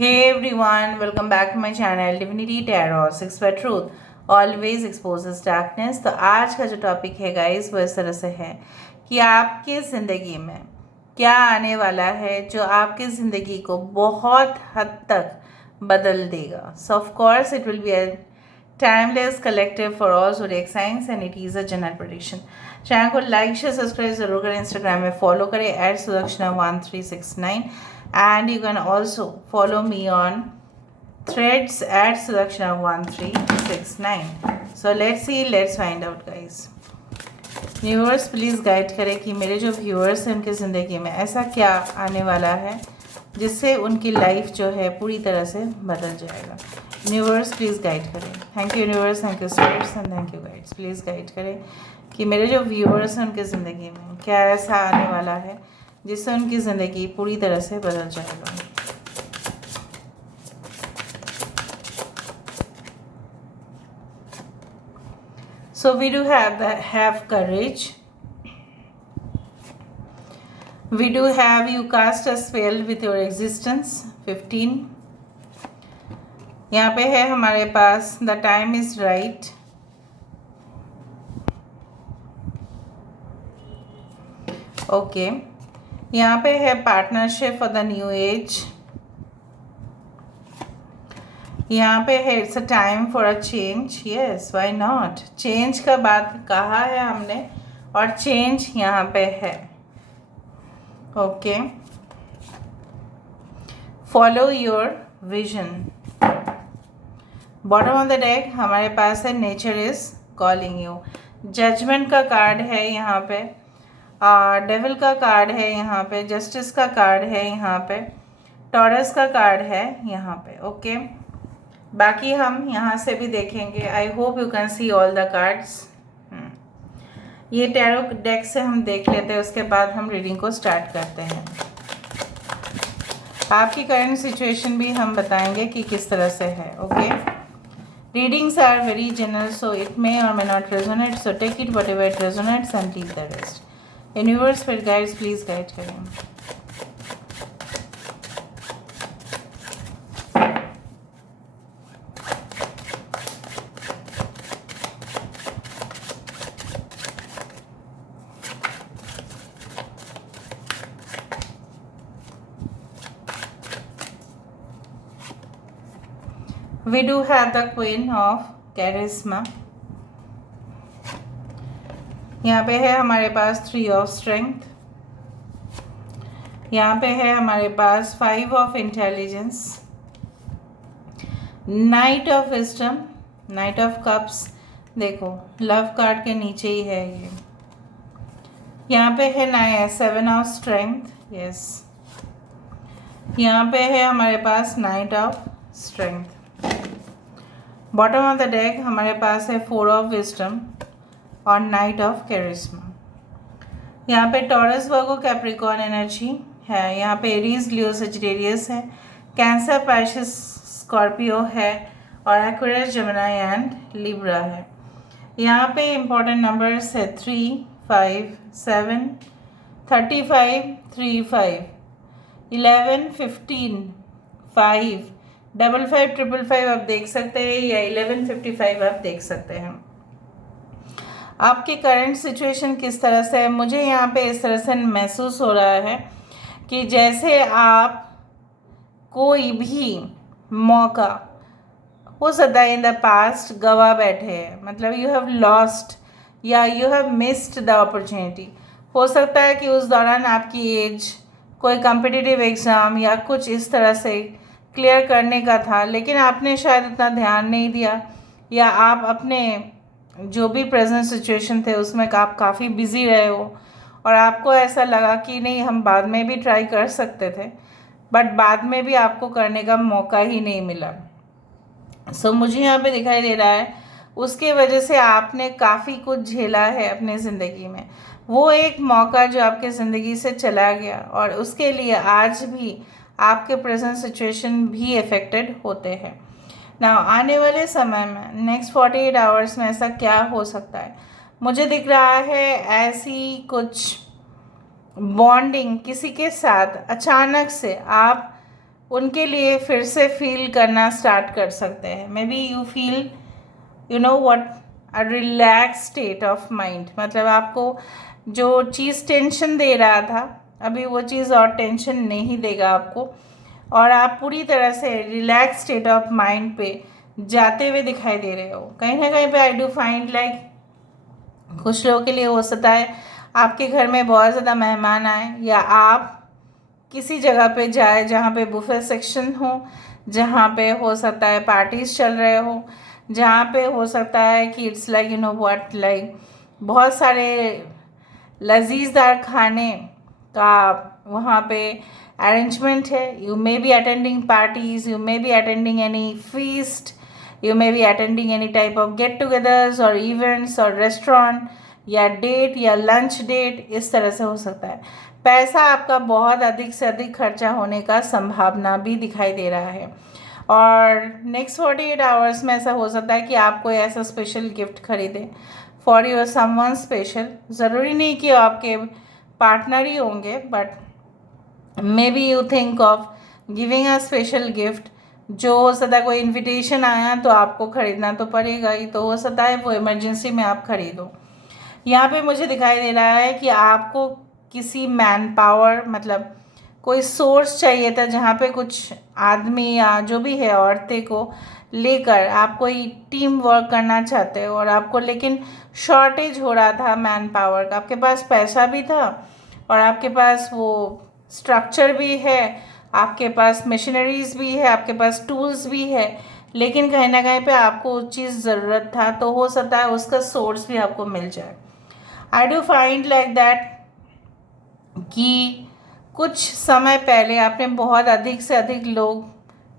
Hey everyone, welcome back to my channel Divinity Tarot 6 by Truth always exposes darkness। तो आज का जो topic है गाइस वो इस तरह से है कि आपके ज़िंदगी में क्या आने वाला है जो आपकी ज़िंदगी को बहुत हद तक बदल देगा। सो of course it will be a timeless collective for all zodiac science and it is a general prediction. Channel को लाइक शेयर सब्सक्राइब जरूर करें, इंस्टाग्राम में फॉलो करें @sudakshana1369 and you can also follow me on threads @sudakshana1369। so let's find out guys। Viewers please guide करें कि मेरे जो viewers हैं उनकी ज़िंदगी में ऐसा क्या आने वाला है जिससे उनकी लाइफ जो है पूरी तरह से बदल जाएगा। यूनिवर्स प्लीज़ गाइड करें। Thank you universe, thank you spirits and thank you guides. Please guide करें कि मेरे जो व्यूअर्स हैं उनकी ज़िंदगी में क्या ऐसा आने वाला है जिससे उनकी ज़िंदगी पूरी तरह से बदल जाएगा। So we do have courage. We do have you cast a spell with your existence 15। यहाँ पे है हमारे पास the time is right। Okay यहाँ पे है partnership for the new age. यहाँ पे है it's a time for a change. Yes why not, change का बात कहा है हमने और चेंज यहाँ पे है। Okay follow your vision. Bottom of the deck हमारे पास है nature is calling you. Judgement का कार्ड है यहाँ पे, डेविल का कार्ड है यहाँ पे, जस्टिस का कार्ड है यहाँ पे, टॉरस का कार्ड है यहाँ पे। ओके बाकी हम यहाँ से भी देखेंगे। I hope you can see all the cards. ये टैरो डेक से हम देख लेते हैं, उसके बाद हम रीडिंग को स्टार्ट करते हैं। आपकी करंट सिचुएशन भी हम बताएंगे कि किस तरह से है। Okay readings are very general so it may or may not resonate, so take it whatever it resonates and leave the rest. Universe फिर गाइड्स प्लीज गाइड करें। We do have the Queen of Charisma। यहाँ पे है हमारे पास 3 of Strength। यहाँ पे है हमारे पास 5 of Intelligence, Knight of Wisdom, Knight of Cups। देखो लव कार्ड के नीचे ही है ये। यहाँ पे है 7 of Strength। यस यहाँ पे है हमारे पास Knight of Strength। Bottom of the deck हमारे पास है 4 ऑफ विजडम और नाइट ऑफ कैरिस्मा। यहाँ पे टॉरस वर्गो कैप्रिकॉर्न एनर्जी है, यहाँ पे एरीज लियो सजिटेरियस है, कैंसर पाइसेस स्कॉर्पियो है और एक्वेरियस जेमिनी एंड लिब्रा है। यहाँ पे इम्पोर्टेंट नंबर्स है 3, 5, 7, 35, 3, 5, 11, 15, 5, 55, 555 आप देख सकते हैं या 1155 आप देख सकते हैं। आपकी करंट सिचुएशन किस तरह से है, मुझे यहाँ पे इस तरह से महसूस हो रहा है कि जैसे आप कोई भी मौका हो सकता है इन द पास्ट गवा बैठे हैं, मतलब यू हैव लॉस्ट या you have missed the opportunity. हो सकता है कि उस दौरान आपकी एज कोई कॉम्पिटिटिव एग्ज़ाम या कुछ इस तरह से क्लियर करने का था, लेकिन आपने शायद इतना ध्यान नहीं दिया या आप अपने जो भी प्रेजेंट सिचुएशन थे उसमें आप काफ़ी बिजी रहे हो और आपको ऐसा लगा कि नहीं हम बाद में भी ट्राई कर सकते थे, बट बाद में भी आपको करने का मौका ही नहीं मिला। सो मुझे यहाँ पे दिखाई दे रहा है उसके वजह से आपने काफ़ी कुछ झेला है अपने ज़िंदगी में। वो एक मौका जो आपके ज़िंदगी से चला गया और उसके लिए आज भी आपके प्रेजेंट सिचुएशन भी अफेक्टेड होते हैं। ना आने वाले समय में नेक्स्ट 48 आवर्स में ऐसा क्या हो सकता है, मुझे दिख रहा है ऐसी कुछ बॉन्डिंग किसी के साथ अचानक से आप उनके लिए फिर से फील करना स्टार्ट कर सकते हैं। May be you feel you know what a relax state of mind, मतलब आपको जो चीज़ टेंशन दे रहा था अभी वो चीज़ और टेंशन नहीं देगा आपको, और आप पूरी तरह से रिलैक्स स्टेट ऑफ माइंड पे जाते हुए दिखाई दे रहे हो। कहीं ना कहीं पे आई डू फाइंड लाइक कुछ लोगों के लिए हो सकता है आपके घर में बहुत ज़्यादा मेहमान आए, या आप किसी जगह पे जाए जहाँ पे बुफे सेक्शन हो, जहाँ पे हो सकता है पार्टीज चल रहे हो, जहाँ पे हो सकता है कि it's like you know what like बहुत सारे लजीजदार खाने का वहाँ पे अरेंजमेंट है। You may be attending parties, you may be attending any feast, you may be attending any type of get togethers और इवेंट्स और रेस्टोरेंट या डेट या लंच डेट, इस तरह से हो सकता है। पैसा आपका बहुत अधिक से अधिक खर्चा होने का संभावना भी दिखाई दे रहा है। और नेक्स्ट 48 आवर्स में ऐसा हो सकता है कि आप कोई ऐसा स्पेशल गिफ्ट खरीदें फॉर योर समवन स्पेशल। ज़रूरी नहीं कि आपके पार्टनर ही होंगे, but may be you think of giving a special gift. जो हो सकता है कोई इन्विटेशन आया तो आपको ख़रीदना तो पड़ेगा ही, तो हो सकता है वो इमरजेंसी में आप खरीदो। यहाँ पे मुझे दिखाई दे रहा है कि आपको किसी मैन पावर, मतलब कोई सोर्स चाहिए था जहाँ पे कुछ आदमी या जो भी है औरतें को लेकर आप कोई टीम वर्क करना चाहते हो, और आपको लेकिन शॉर्टेज हो रहा था मैन पावर का। आपके पास पैसा भी था और आपके पास वो स्ट्रक्चर भी है, आपके पास मशीनरीज भी है, आपके पास टूल्स भी है, लेकिन कहीं ना कहीं पे आपको उस चीज़ ज़रूरत था, तो हो सकता है उसका सोर्स भी आपको मिल जाए। आई डू फाइंड लाइक दैट कि कुछ समय पहले आपने बहुत अधिक से अधिक लोग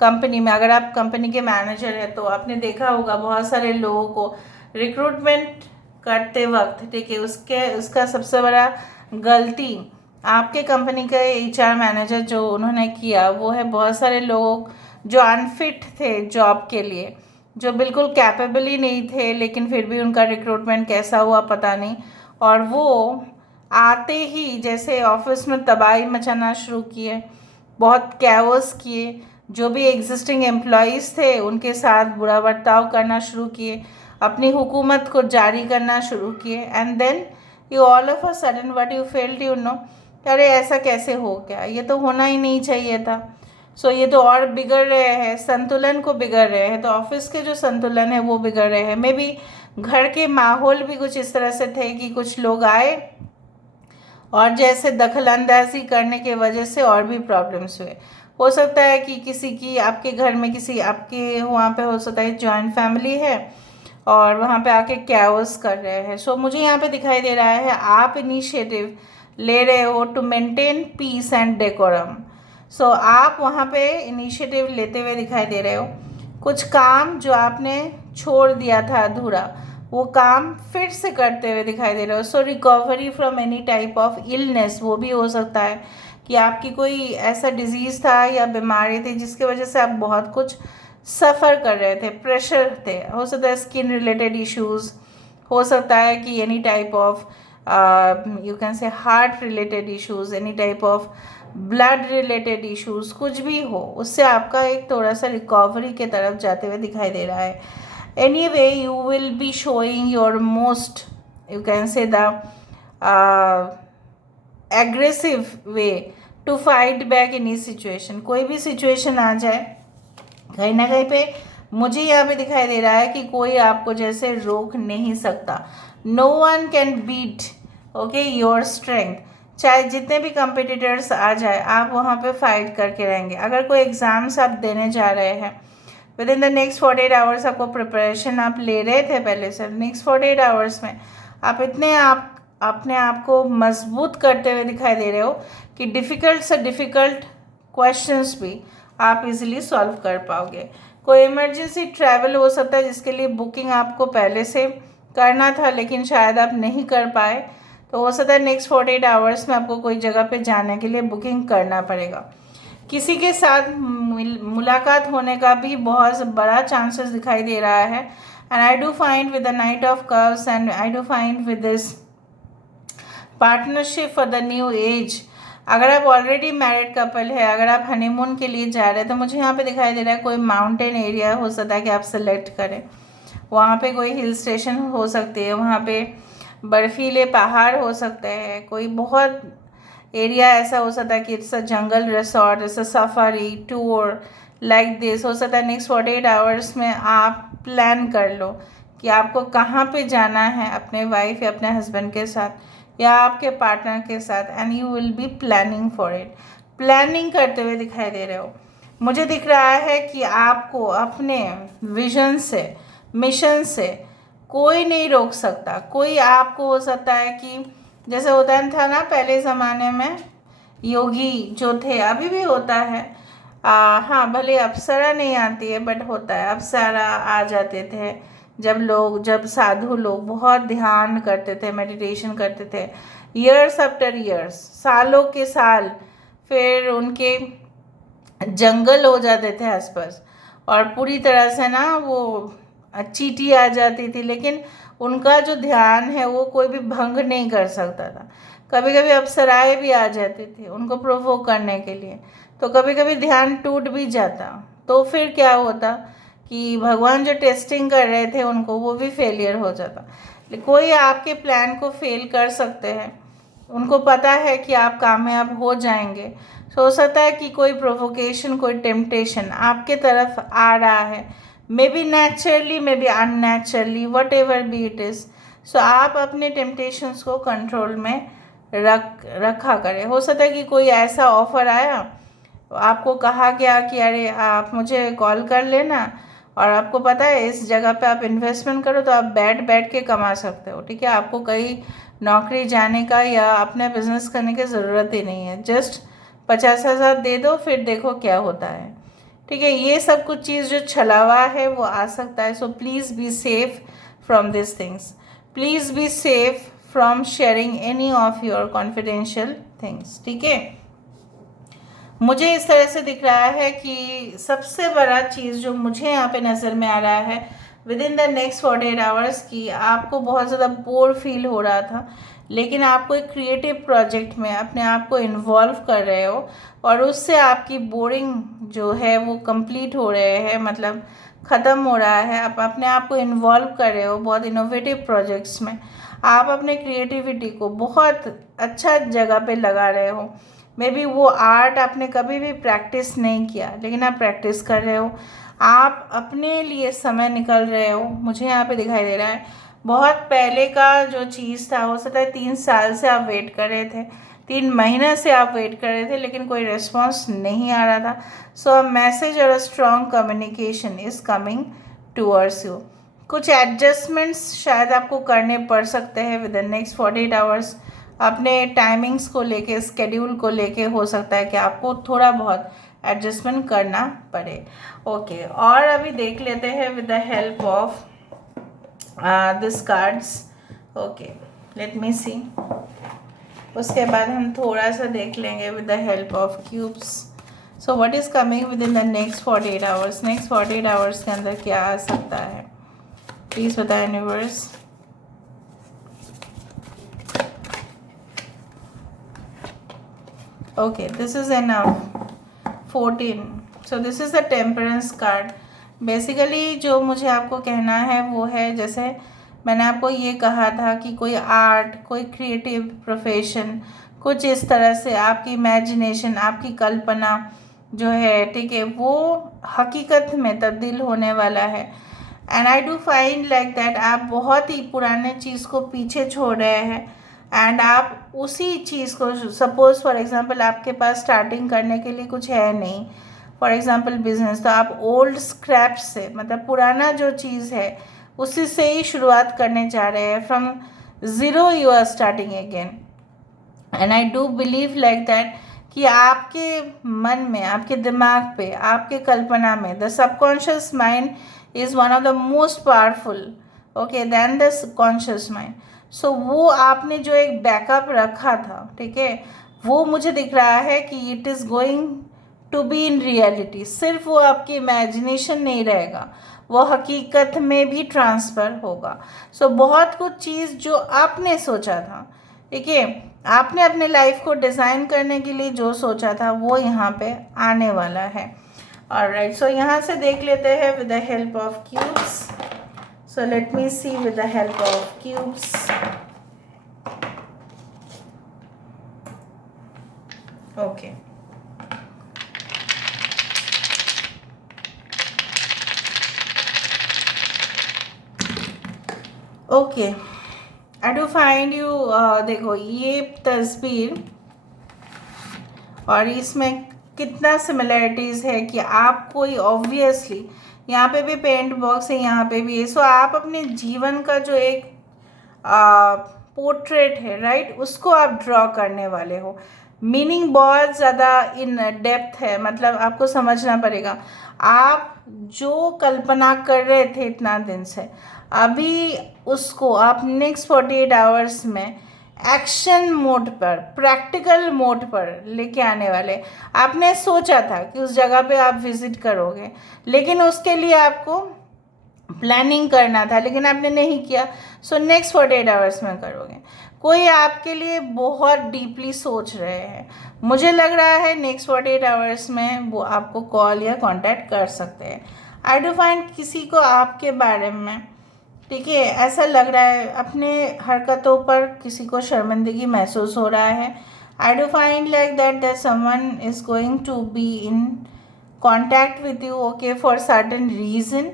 कंपनी में, अगर आप कंपनी के मैनेजर हैं तो आपने देखा होगा बहुत सारे लोगों को रिक्रूटमेंट करते वक्त, ठीक है, उसका सबसे बड़ा गलती आपके कंपनी का HR मैनेजर जो उन्होंने किया वो है बहुत सारे लोग जो अनफिट थे जॉब के लिए, जो बिल्कुल कैपेबल ही नहीं थे, लेकिन फिर भी उनका रिक्रूटमेंट कैसा हुआ पता नहीं, और वो आते ही जैसे ऑफिस में तबाही मचाना शुरू किए, बहुत कैओस किए, जो भी एग्जिस्टिंग एम्प्लॉयज़ थे उनके साथ बुरा बर्ताव करना शुरू किए, अपनी हुकूमत को जारी करना शुरू किए, and then you all of a sudden what you felt you know, अरे ऐसा कैसे हो गया, ये तो होना ही नहीं चाहिए था। सो ये तो और बिगड़ रहे हैं, संतुलन को बिगड़ रहे हैं, तो ऑफिस के जो संतुलन है वो बिगड़ रहे हैं। मे बी घर के माहौल भी कुछ इस तरह से थे कि कुछ लोग आए और जैसे दखल अंदाजी करने के वजह से और भी प्रॉब्लम्स हुए। हो सकता है कि किसी की आपके घर में किसी आपके वहाँ पे हो सकता है जॉइंट फैमिली है और वहाँ पे आके कैओस कर रहे हैं। सो मुझे यहाँ पे दिखाई दे रहा है आप इनिशिएटिव ले रहे हो to maintain peace and decorum. So आप वहाँ पे इनिशिएटिव लेते हुए दिखाई दे रहे हो। कुछ काम जो आपने छोड़ दिया था अधूरा, वो काम फिर से करते हुए दिखाई दे रहे हो। So recovery from any type of illness, वो भी हो सकता है कि आपकी कोई ऐसा डिजीज़ था या बीमारी थी जिसकी वजह से आप बहुत कुछ सफ़र कर रहे थे, प्रेशर थे। हो सकता है स्किन रिलेटेड इश्यूज़, हो सकता है कि any type of you can say heart related issues, any type of blood related issues, कुछ भी हो, उससे आपका एक थोड़ा सा रिकवरी के तरफ जाते हुए दिखाई दे रहा है। Anyway, you will be showing your most, you can say the aggressive way to fight back any situation। कोई भी situation आ जाए, कहीं ना कहीं पे मुझे यहाँ पे दिखाई दे रहा है कि कोई आपको जैसे रोक नहीं सकता। No one can beat okay your strength। चाहे जितने भी कंपिटिटर्स आ जाए आप वहाँ पे फाइट करके रहेंगे। अगर कोई एग्ज़ाम्स आप देने जा रहे हैं with in the next 48 hours, आपको प्रिपरेशन आप ले रहे थे पहले से, नेक्स्ट 48 आवर्स में आप अपने आप को मजबूत करते हुए दिखाई दे रहे हो कि डिफ़िकल्ट से डिफ़िकल्ट क्वेश्चंस भी आप इजीली सॉल्व कर पाओगे। कोई इमरजेंसी ट्रैवल हो सकता है जिसके लिए बुकिंग आपको पहले से करना था लेकिन शायद आप नहीं कर पाए, तो हो सकता है नेक्स्ट 48 आवर्स में आपको कोई जगह पे जाने के लिए बुकिंग करना पड़ेगा। किसी के साथ मुलाकात होने का भी बहुत बड़ा चांसेस दिखाई दे रहा है। And I do find with the night of cups and I do find with this partnership for the new age, अगर आप ऑलरेडी मैरिड कपल है, अगर आप हनीमून के लिए जा रहे हैं, तो मुझे यहाँ पे दिखाई दे रहा है कोई माउंटेन एरिया हो सकता है कि आप सेलेक्ट करें। वहाँ पे कोई हिल स्टेशन हो सकती है, वहाँ पे बर्फीले पहाड़ हो सकते हैं, कोई बहुत एरिया ऐसा हो सकता है कि it's a jungle resort, it's a safari tour like this. हो सकता है नेक्स्ट 48 आवर्स में आप प्लान कर लो कि आपको कहाँ पे जाना है अपने वाइफ या अपने हस्बैंड के साथ या आपके पार्टनर के साथ, and you will be planning for it. Planning करते हुए दिखाई दे रहे हो। मुझे दिख रहा है कि आपको अपने विजन से, मिशन से कोई नहीं रोक सकता। कोई आपको हो सकता है कि जैसे होता था ना पहले ज़माने में, योगी जो थे, अभी भी होता है, हाँ भले अप्सरा नहीं आती है बट होता है, अप्सरा आ जाते थे जब साधु लोग बहुत ध्यान करते थे, मेडिटेशन करते थे, ईयर्स आफ्टर ईयर्स, सालों के साल, फिर उनके जंगल हो जाते थे आसपास और पूरी तरह से ना वो चींटी आ जाती थी, लेकिन उनका जो ध्यान है वो कोई भी भंग नहीं कर सकता था। कभी कभी अप्सराएं भी आ जाती थी उनको प्रोवोक करने के लिए, तो कभी कभी ध्यान टूट भी जाता। तो फिर क्या होता कि भगवान जो टेस्टिंग कर रहे थे उनको, वो भी फेलियर हो जाता। कोई आपके प्लान को फेल कर सकते हैं, उनको पता है कि आप कामयाब हो जाएंगे। हो सकता है कि कोई प्रोवोकेशन, कोई टेम्पटेशन आपके तरफ आ रहा है, maybe naturally, maybe unnaturally, whatever be it is. So आप अपने टेम्पटेशंस को कंट्रोल में रखा करें। हो सकता है कि कोई ऐसा ऑफ़र आया, आपको कहा गया कि अरे आप मुझे कॉल कर लेना और आपको पता है इस जगह पे आप इन्वेस्टमेंट करो तो आप बैठ के कमा सकते हो, ठीक है। आपको कहीं नौकरी जाने का या अपना बिजनेस करने की ज़रूरत ही नहीं है, जस्ट 50,000 दे दो, फिर देखो क्या होता है, ठीक है। ये सब कुछ चीज़ जो छलावा है वो आ सकता है। So please be safe from this things, please be safe from sharing any of your confidential things, ठीक है। मुझे इस तरह से दिख रहा है कि सबसे बड़ा चीज़ जो मुझे यहाँ पे नज़र में आ रहा है with in the next 48 hours की, आपको बहुत ज़्यादा बोर फील हो रहा था, लेकिन आपको एक क्रिएटिव प्रोजेक्ट में अपने आप को इन्वॉल्व कर रहे हो और उससे आपकी बोरिंग जो है वो कंप्लीट हो रहे हैं, मतलब ख़त्म हो रहा है। आप अपने आप को इन्वॉल्व कर रहे हो बहुत इनोवेटिव प्रोजेक्ट्स में, आप अपने क्रिएटिविटी को बहुत अच्छा जगह पे लगा रहे हो। मे बी वो आर्ट आपने कभी भी प्रैक्टिस नहीं किया, लेकिन आप प्रैक्टिस कर रहे हो, आप अपने लिए समय निकल रहे हो। मुझे यहाँ पे दिखाई दे रहा है बहुत पहले का जो चीज़ था, हो सकता है 3 साल से आप वेट कर रहे थे, 3 महीने से आप वेट कर रहे थे, लेकिन कोई रिस्पॉन्स नहीं आ रहा था। सो अ मैसेज और a strong communication is coming towards you. कुछ एडजस्टमेंट्स शायद आपको करने पड़ सकते हैं विद इन नेक्स्ट 48 आवर्स। अपने टाइमिंग्स को लेके, स्केड्यूल को लेके हो सकता है कि आपको थोड़ा बहुत एडजस्टमेंट करना पड़े। ओके, और अभी देख लेते हैं with the help of this cards. Okay, let me see. उसके बाद हम थोड़ा सा देख लेंगे with the help of cubes. So what is coming within the next 48 hours. Next 48 hours के अंदर क्या आ सकता है, प्लीज़ बताएं universe. Okay, this is enough. 14. So this is the temperance card. Basically जो मुझे आपको कहना है वो है, जैसे मैंने आपको ये कहा था कि कोई आर्ट, कोई क्रिएटिव प्रोफेशन, कुछ इस तरह से आपकी इमेजिनेशन, आपकी कल्पना जो है, ठीक है, वो हकीकत में तब्दील होने वाला है। And I do find like that आप बहुत ही पुराने चीज़ को पीछे छोड़ रहे हैं एंड आप उसी चीज़ को, सपोज़ फॉर एग्ज़ाम्पल आपके पास स्टार्टिंग करने के लिए कुछ है नहीं, फॉर एग्ज़ाम्पल बिजनेस, तो आप ओल्ड स्क्रैप से, मतलब पुराना जो चीज़ है उसी से ही शुरुआत करने जा रहे हैं। From zero you are starting again. And I do believe like that कि आपके मन में, आपके दिमाग पे, आपके कल्पना में, the subconscious mind is one of the most powerful, okay, then the conscious mind. So वो आपने जो एक बैकअप रखा था, ठीक है, वो मुझे दिख रहा है कि it is going to be in reality. सिर्फ वो आपकी इमेजिनेशन नहीं रहेगा, वो हकीकत में भी ट्रांसफ़र होगा। सो बहुत कुछ चीज़ जो आपने सोचा था ठीक है, आपने अपने लाइफ को डिज़ाइन करने के लिए जो सोचा था वो यहाँ पे आने वाला है। ऑलराइट, सो यहाँ से देख लेते हैं with the help of cubes. So let me see with the help of cubes. Okay, okay, I do find you. देखो ये तस्वीर और इसमें कितना सिमिलैरिटीज़ है कि आप कोई ऑब्वियसली, यहाँ पे भी पेंट बॉक्स है, यहाँ पे भी है। सो आप अपने जीवन का जो एक पोर्ट्रेट है, राइट, उसको आप ड्रॉ करने वाले हो। मीनिंग बहुत ज़्यादा इन डेप्थ है, मतलब आपको समझना पड़ेगा। आप जो कल्पना कर रहे थे इतना दिन से, अभी उसको आप नेक्स्ट 48 आवर्स में एक्शन मोड पर, प्रैक्टिकल मोड पर लेके आने वाले। आपने सोचा था कि उस जगह पे आप विज़िट करोगे, लेकिन उसके लिए आपको प्लानिंग करना था, लेकिन आपने नहीं किया। सो नेक्स्ट 48 आवर्स में करोगे। कोई आपके लिए बहुत डीपली सोच रहे हैं, मुझे लग रहा है नेक्स्ट 48 आवर्स में वो आपको कॉल या कांटेक्ट कर सकते हैं। आई डू फाइंड किसी को आपके बारे में, ठीक है, ऐसा लग रहा है अपने हरकतों पर किसी को शर्मिंदगी महसूस हो रहा है। I do find like that someone is going to be in contact with you, okay, for certain reason.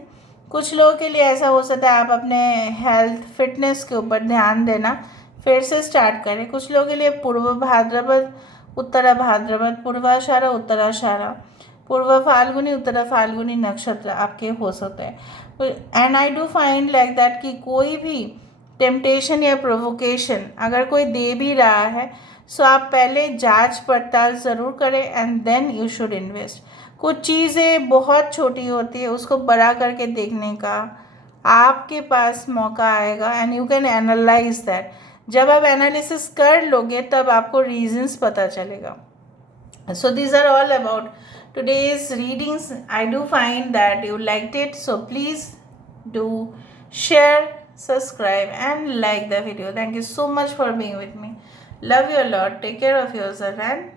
कुछ लोगों के लिए ऐसा हो सकता है आप अपने हेल्थ फिटनेस के ऊपर ध्यान देना फिर से स्टार्ट करें। कुछ लोगों के लिए पूर्व भाद्रपद, उत्तरा भाद्रपद, पूर्वाषाढ़ा, उत्तराषाढ़ा, पूर्व फाल्गुनी, उत्तरा फाल्गुनी नक्षत्र आपके हो सकते हैं। And I do find like that कि कोई भी टेम्पटेशन या प्रोवोकेशन अगर कोई दे भी रहा है, सो आप पहले जांच पड़ताल ज़रूर करें and then you should invest. कुछ चीज़ें बहुत छोटी होती है, उसको बड़ा करके देखने का आपके पास मौका आएगा and you can analyse that. जब आप एनालिसिस कर लोगे तब आपको रीजंस पता चलेगा। So these are all about today's readings. I do find that you liked it, so please do share, subscribe and like the video. Thank you so much for being with me. Love you a lot. Take care of yourself and